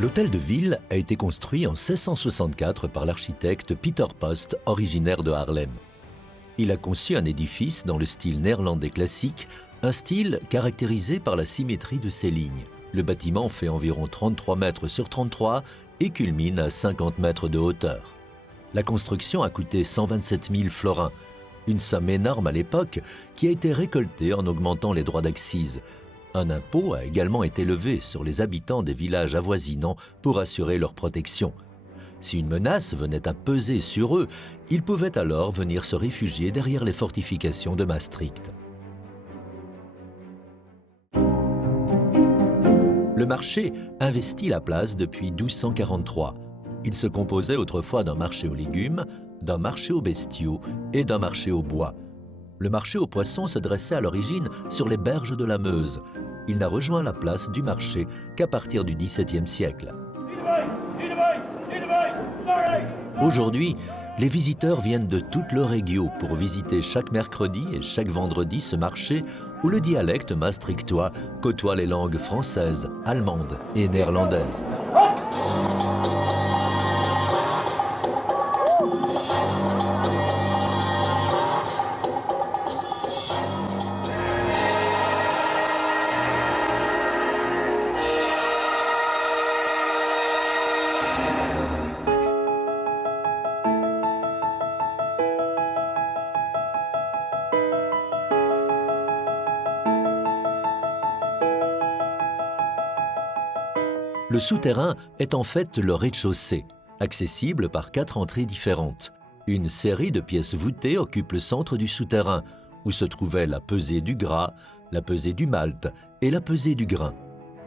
L'hôtel de ville a été construit en 1664 par l'architecte Pieter Post, originaire de Haarlem. Il a conçu un édifice dans le style néerlandais classique, un style caractérisé par la symétrie de ses lignes. Le bâtiment fait environ 33 mètres sur 33 et culmine à 50 mètres de hauteur. La construction a coûté 127 000 florins, une somme énorme à l'époque qui a été récoltée en augmentant les droits d'accise. Un impôt a également été levé sur les habitants des villages avoisinants pour assurer leur protection. Si une menace venait à peser sur eux, ils pouvaient alors venir se réfugier derrière les fortifications de Maastricht. Le marché investit la place depuis 1243. Il se composait autrefois d'un marché aux légumes, d'un marché aux bestiaux et d'un marché aux bois. Le marché aux poissons se dressait à l'origine sur les berges de la Meuse. Il n'a rejoint la place du marché qu'à partir du XVIIe siècle. Aujourd'hui, les visiteurs viennent de toute le Régio pour visiter chaque mercredi et chaque vendredi ce marché où le dialecte maastrichtois côtoie les langues françaises, allemandes et néerlandaises. Le souterrain est en fait le rez-de-chaussée, accessible par 4 entrées différentes. Une série de pièces voûtées occupe le centre du souterrain, où se trouvaient la pesée du gras, la pesée du malt et la pesée du grain.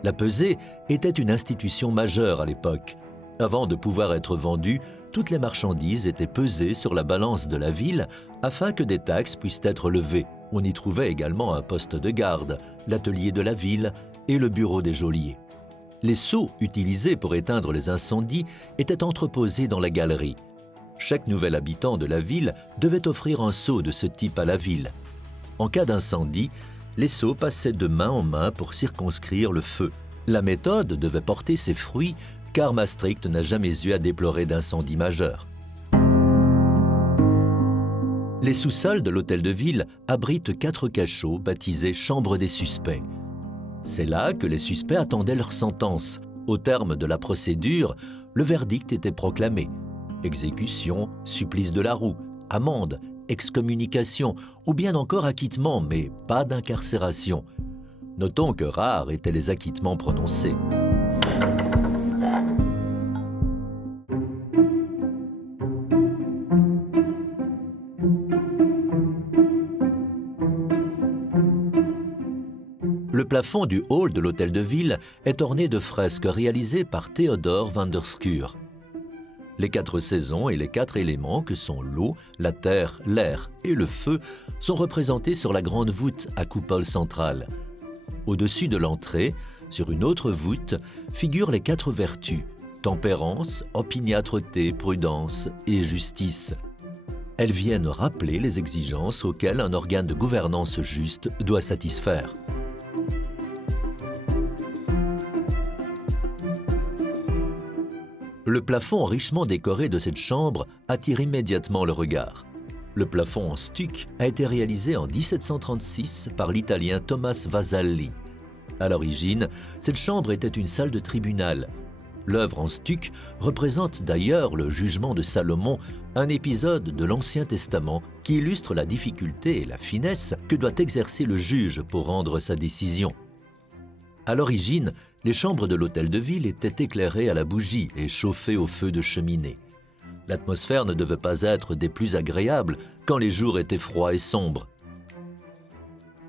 La pesée était une institution majeure à l'époque. Avant de pouvoir être vendues, toutes les marchandises étaient pesées sur la balance de la ville afin que des taxes puissent être levées. On y trouvait également un poste de garde, l'atelier de la ville et le bureau des geôliers. Les seaux utilisés pour éteindre les incendies étaient entreposés dans la galerie. Chaque nouvel habitant de la ville devait offrir un seau de ce type à la ville. En cas d'incendie, les seaux passaient de main en main pour circonscrire le feu. La méthode devait porter ses fruits car Maastricht n'a jamais eu à déplorer d'incendie majeur. Les sous-sols de l'hôtel de ville abritent 4 cachots baptisés chambres des suspects. C'est là que les suspects attendaient leur sentence. Au terme de la procédure, le verdict était proclamé. Exécution, supplice de la roue, amende, excommunication ou bien encore acquittement, mais pas d'incarcération. Notons que rares étaient les acquittements prononcés. Le plafond du hall de l'hôtel de ville est orné de fresques réalisées par Theodor van der Schuur. Les 4 saisons et les 4 éléments que sont l'eau, la terre, l'air et le feu sont représentés sur la grande voûte à coupole centrale. Au-dessus de l'entrée, sur une autre voûte, figurent les 4 vertus, tempérance, opiniâtreté, prudence et justice. Elles viennent rappeler les exigences auxquelles un organe de gouvernance juste doit satisfaire. Le plafond richement décoré de cette chambre attire immédiatement le regard. Le plafond en stuc a été réalisé en 1736 par l'italien Thomas Vasalli. À l'origine, cette chambre était une salle de tribunal. L'œuvre en stuc représente d'ailleurs le jugement de Salomon, un épisode de l'Ancien Testament qui illustre la difficulté et la finesse que doit exercer le juge pour rendre sa décision. À l'origine, les chambres de l'hôtel de ville étaient éclairées à la bougie et chauffées au feu de cheminée. L'atmosphère ne devait pas être des plus agréables quand les jours étaient froids et sombres.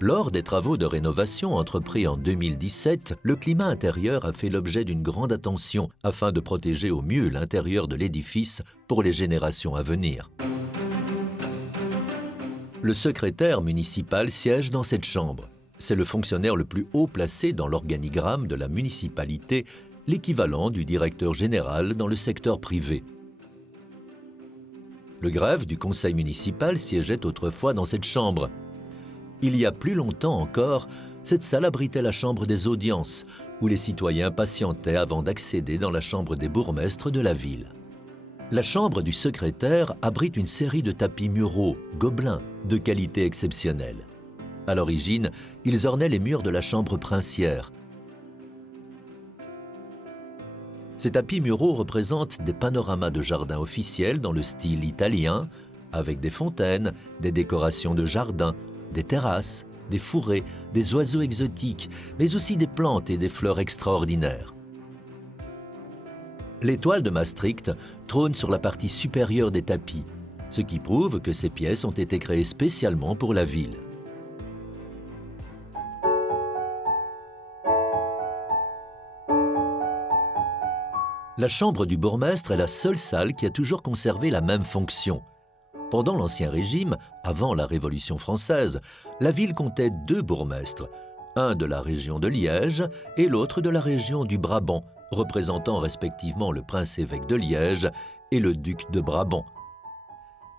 Lors des travaux de rénovation entrepris en 2017, le climat intérieur a fait l'objet d'une grande attention afin de protéger au mieux l'intérieur de l'édifice pour les générations à venir. Le secrétaire municipal siège dans cette chambre. C'est le fonctionnaire le plus haut placé dans l'organigramme de la municipalité, l'équivalent du directeur général dans le secteur privé. Le greffe du conseil municipal siégeait autrefois dans cette chambre. Il y a plus longtemps encore, cette salle abritait la chambre des audiences, où les citoyens patientaient avant d'accéder dans la chambre des bourgmestres de la ville. La chambre du secrétaire abrite une série de tapis muraux, gobelins, de qualité exceptionnelle. À l'origine, ils ornaient les murs de la chambre princière. Ces tapis muraux représentent des panoramas de jardins officiels dans le style italien, avec des fontaines, des décorations de jardin, des terrasses, des fourrés, des oiseaux exotiques, mais aussi des plantes et des fleurs extraordinaires. L'étoile de Maastricht trône sur la partie supérieure des tapis, ce qui prouve que ces pièces ont été créées spécialement pour la ville. La chambre du bourgmestre est la seule salle qui a toujours conservé la même fonction. Pendant l'Ancien Régime, avant la Révolution française, la ville comptait 2 bourgmestres, un de la région de Liège et l'autre de la région du Brabant, représentant respectivement le prince-évêque de Liège et le duc de Brabant.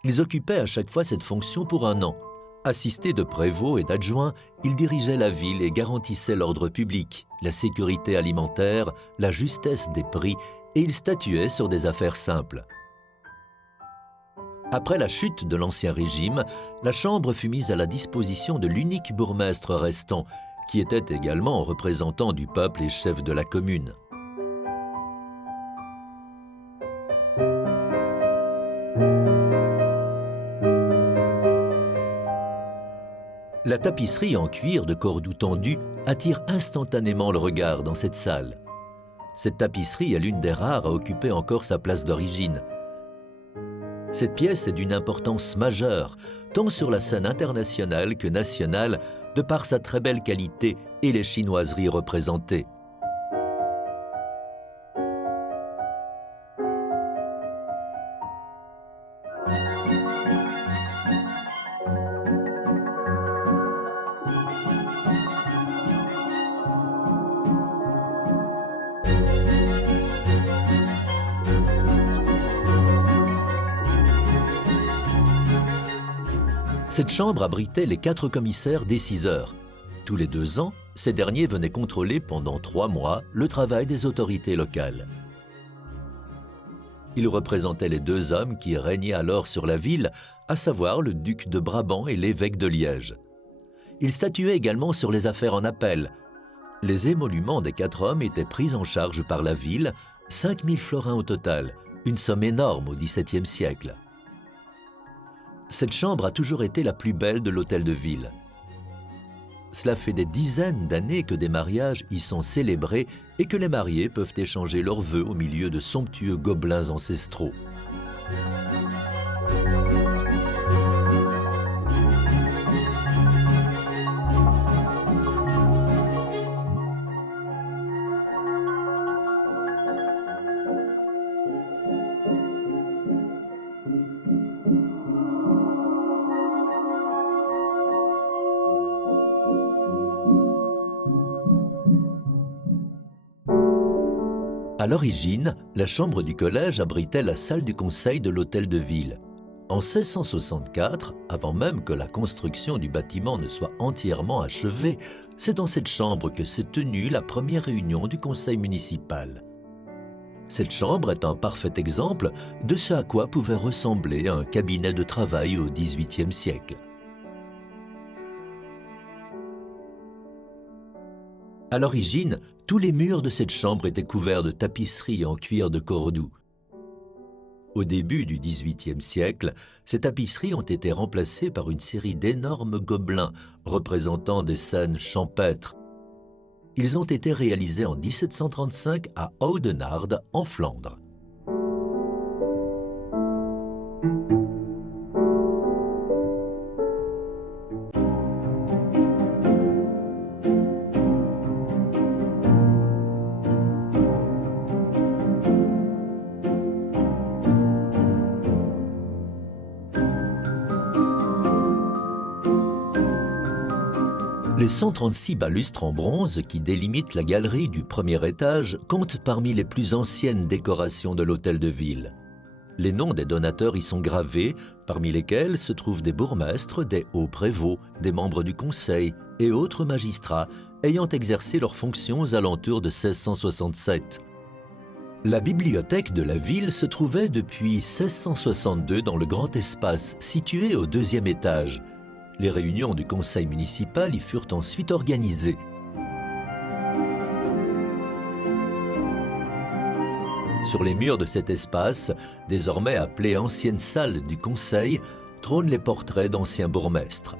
Ils occupaient à chaque fois cette fonction pour un an. Assistés de prévôts et d'adjoints, ils dirigeaient la ville et garantissaient l'ordre public, la sécurité alimentaire, la justesse des prix, et ils statuaient sur des affaires simples. Après la chute de l'Ancien Régime, la Chambre fut mise à la disposition de l'unique bourgmestre restant, qui était également représentant du peuple et chef de la commune. La tapisserie en cuir de Cordoue tendu attire instantanément le regard dans cette salle. Cette tapisserie est l'une des rares à occuper encore sa place d'origine. Cette pièce est d'une importance majeure, tant sur la scène internationale que nationale, de par sa très belle qualité et les chinoiseries représentées. Cette chambre abritait les 4 commissaires déciseurs. Tous les 2 ans, ces derniers venaient contrôler pendant 3 mois le travail des autorités locales. Ils représentaient les 2 hommes qui régnaient alors sur la ville, à savoir le duc de Brabant et l'évêque de Liège. Ils statuaient également sur les affaires en appel. Les émoluments des 4 hommes étaient pris en charge par la ville, 5 000 florins au total, une somme énorme au XVIIe siècle. Cette chambre a toujours été la plus belle de l'hôtel de ville. Cela fait des dizaines d'années que des mariages y sont célébrés et que les mariés peuvent échanger leurs vœux au milieu de somptueux gobelins ancestraux. À l'origine, la chambre du collège abritait la salle du conseil de l'hôtel de ville. En 1664, avant même que la construction du bâtiment ne soit entièrement achevée, c'est dans cette chambre que s'est tenue la première réunion du conseil municipal. Cette chambre est un parfait exemple de ce à quoi pouvait ressembler un cabinet de travail au XVIIIe siècle. À l'origine, tous les murs de cette chambre étaient couverts de tapisseries en cuir de Cordoue. Au début du XVIIIe siècle, ces tapisseries ont été remplacées par une série d'énormes gobelins représentant des scènes champêtres. Ils ont été réalisés en 1735 à Oudenaarde, en Flandre. Les 136 balustres en bronze qui délimitent la galerie du premier étage comptent parmi les plus anciennes décorations de l'hôtel de ville. Les noms des donateurs y sont gravés, parmi lesquels se trouvent des bourgmestres, des hauts prévôts, des membres du conseil et autres magistrats, ayant exercé leurs fonctions aux alentours de 1667. La bibliothèque de la ville se trouvait depuis 1662 dans le grand espace situé au 2e étage. Les réunions du conseil municipal y furent ensuite organisées. Sur les murs de cet espace, désormais appelé ancienne salle du conseil, trônent les portraits d'anciens bourgmestres.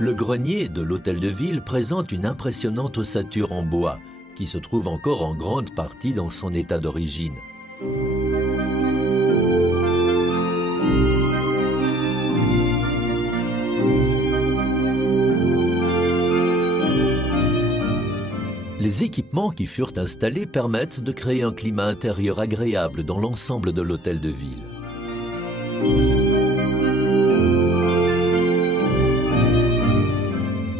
Le grenier de l'hôtel de ville présente une impressionnante ossature en bois, qui se trouve encore en grande partie dans son état d'origine. Les équipements qui furent installés permettent de créer un climat intérieur agréable dans l'ensemble de l'hôtel de ville.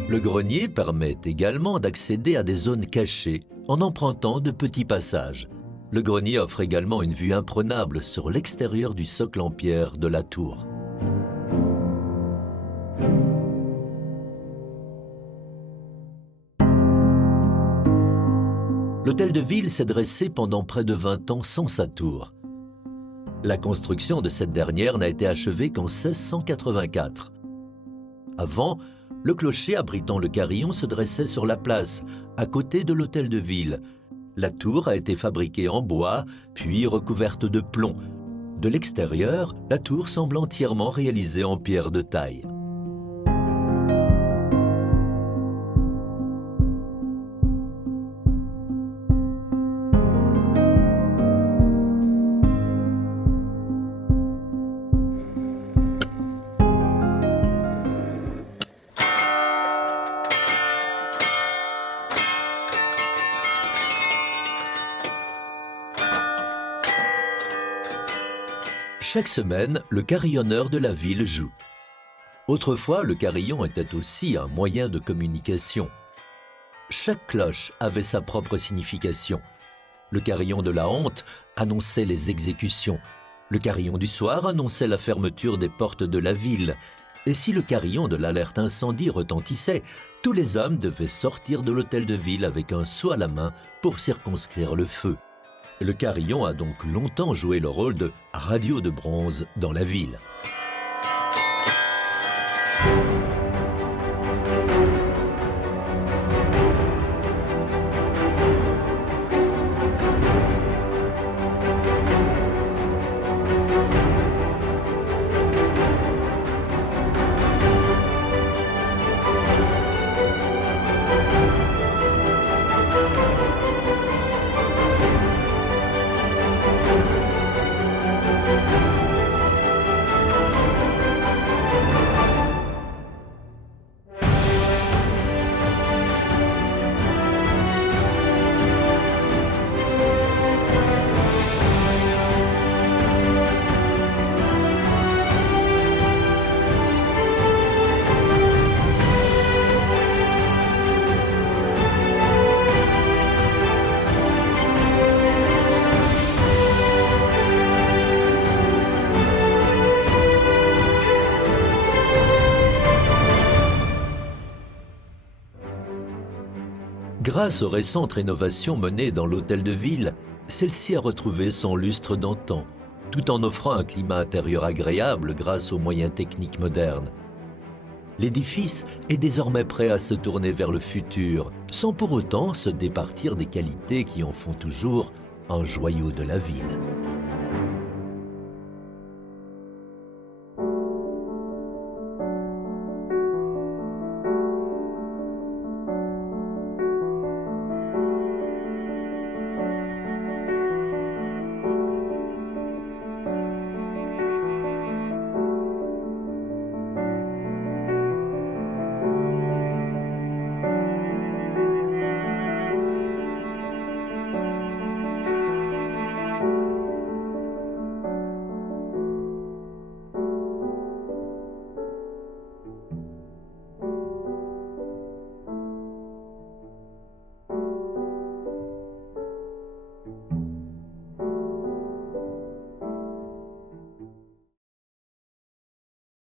Le grenier permet également d'accéder à des zones cachées en empruntant de petits passages. Le grenier offre également une vue imprenable sur l'extérieur du socle en pierre de la tour. L'hôtel de ville s'est dressé pendant près de 20 ans sans sa tour. La construction de cette dernière n'a été achevée qu'en 1684. Avant, le clocher abritant le carillon se dressait sur la place, à côté de l'hôtel de ville. La tour a été fabriquée en bois, puis recouverte de plomb. De l'extérieur, la tour semble entièrement réalisée en pierre de taille. Chaque semaine, le carillonneur de la ville joue. Autrefois, le carillon était aussi un moyen de communication. Chaque cloche avait sa propre signification. Le carillon de la honte annonçait les exécutions. Le carillon du soir annonçait la fermeture des portes de la ville. Et si le carillon de l'alerte incendie retentissait, tous les hommes devaient sortir de l'hôtel de ville avec un seau à la main pour circonscrire le feu. Le carillon a donc longtemps joué le rôle de radio de bronze dans la ville. Grâce aux récentes rénovations menées dans l'hôtel de ville, celle-ci a retrouvé son lustre d'antan, tout en offrant un climat intérieur agréable grâce aux moyens techniques modernes. L'édifice est désormais prêt à se tourner vers le futur, sans pour autant se départir des qualités qui en font toujours un joyau de la ville.